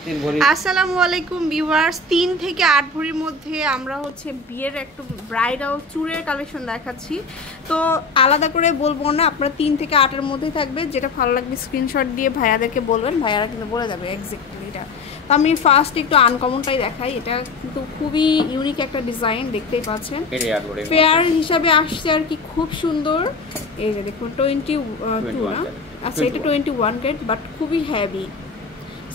আসসালামু আলাইকুম ভিউয়ার্স, 3 থেকে 8 ভরির মধ্যে আমরা হচ্ছে বিয়ের একটু ব্রাইডাল চুড়ের কালেকশন দেখাচ্ছি। তো আলাদা করে বলবো না, আপনারা 3 থেকে 8 এর মধ্যেই থাকবে। যেটা ভালো লাগবে স্ক্রিনশট দিয়ে ভাইয়াদেরকে বলবেন, ভাইয়ারা কিন্তু বলে দেবে এক্স্যাক্টলি এটা। তো আমি ফার্স্ট একটু আনকমনটাই দেখাই। এটা কিন্তু খুবই ইউনিক একটা ডিজাইন, দেখতেই পাচ্ছেন। ফেয়ার হিসাবে আসছে আর কি, খুব সুন্দর। এই যে দেখুন 22 না, আচ্ছা এটা 21 গ্রেড, বাট খুবই হেভি।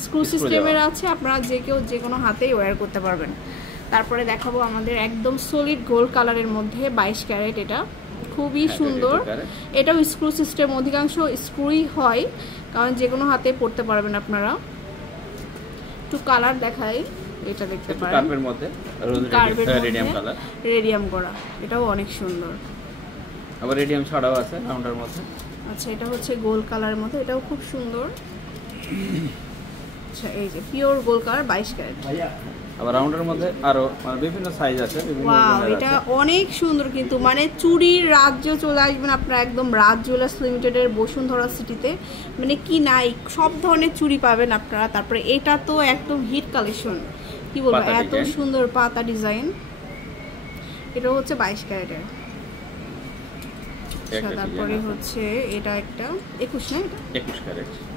স্ক্রু সিস্টেমের আছে, আপনারা যে কেউ যে কোনো হাতেই ওয়্যার করতে পারবেন। তারপরে দেখাবো আমাদের একদম সলিড গোল্ড কালারের মধ্যে 22 ক্যারেট। এটা খুবই সুন্দর। এটাও স্ক্রু সিস্টেম, অধিকাংশ স্ক্রুই হয়, কারণ যে কোনো হাতে পড়তে পারবেন আপনারা। একটু কালার দেখাই, এটা দেখতে পারেন কার্ভের মধ্যে, রেডিয়াম কালার, রেডিয়াম করা। এটাও অনেক সুন্দর। আবার রেডিয়াম ছাড়াও আছে রাউন্ডের মধ্যে। আচ্ছা এটা হচ্ছে গোল্ড কালারের মধ্যে, এটাও খুব সুন্দর। আচ্ছা এই যে পিওর গোল্ড কালার 22 ক্যারেট। আবার রাউন্ডের মধ্যে আরো মানে বিভিন্ন সাইজ আছে, বিভিন্ন ওয়াও এটা অনেক সুন্দর। কিন্তু মানে চুড়ির রাজ্য চলে আসবেন আপনারা একদম রাজ জুয়েলার্স লিমিটেডের বসুন্ধরা সিটিতে। মানে কি নাই, সব ধরনের চুড়ি পাবেন আপনারা। তারপরে এটা তো একদম হিট কালেকশন, কি বলবো, এত সুন্দর পাতা ডিজাইন। এটা হচ্ছে 22 ক্যারেটের। তারপরে হচ্ছে এটা একটা 21 না, এটা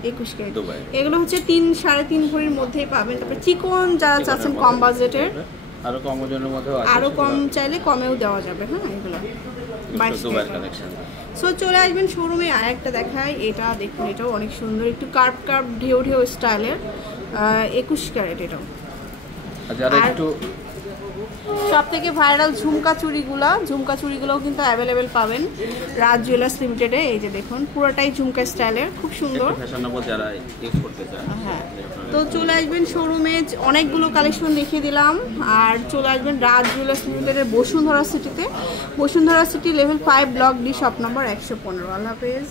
21 ক্যারেট। এগুলো হচ্ছে 3 3.5 ভরির মধ্যেই পাবেন। তারপরে চিকন যারা চাচ্ছেন কম বাজেটের, আরো কম ওজনের মধ্যেও আছে, আরো কম চাইলে কমেও দেওয়া যাবে। হ্যাঁ এগুলো 22 ক্যারেট কালেকশন। সো চলে আসবেন শোরুমে। আরেকটা দেখাই, এটা দেখুন, এটাও অনেক সুন্দর, একটু কার্ভ কার্ভ ঢেউ ঢেউ স্টাইলের 21 ক্যারেট। এটাও একটু সব থেকে ভাইরাল ঝুমকা চুড়িগুলোও কিন্তু অ্যাভেলেবেল পাবেন রাজ জুয়েলার্স লিমিটেডে। এই যে দেখুন পুরোটাই ঝুমকা স্টাইলের, খুব সুন্দর। হ্যাঁ, তো চলে আসবেন শোরুমে, অনেকগুলো কালেকশন দেখিয়ে দিলাম। আর চলে আসবেন রাজ জুয়েলার্স লিমিটেডের বসুন্ধরা সিটিতে, Bashundhara city level 5 block D, shop number 115। আল্লাহ হাফেজ।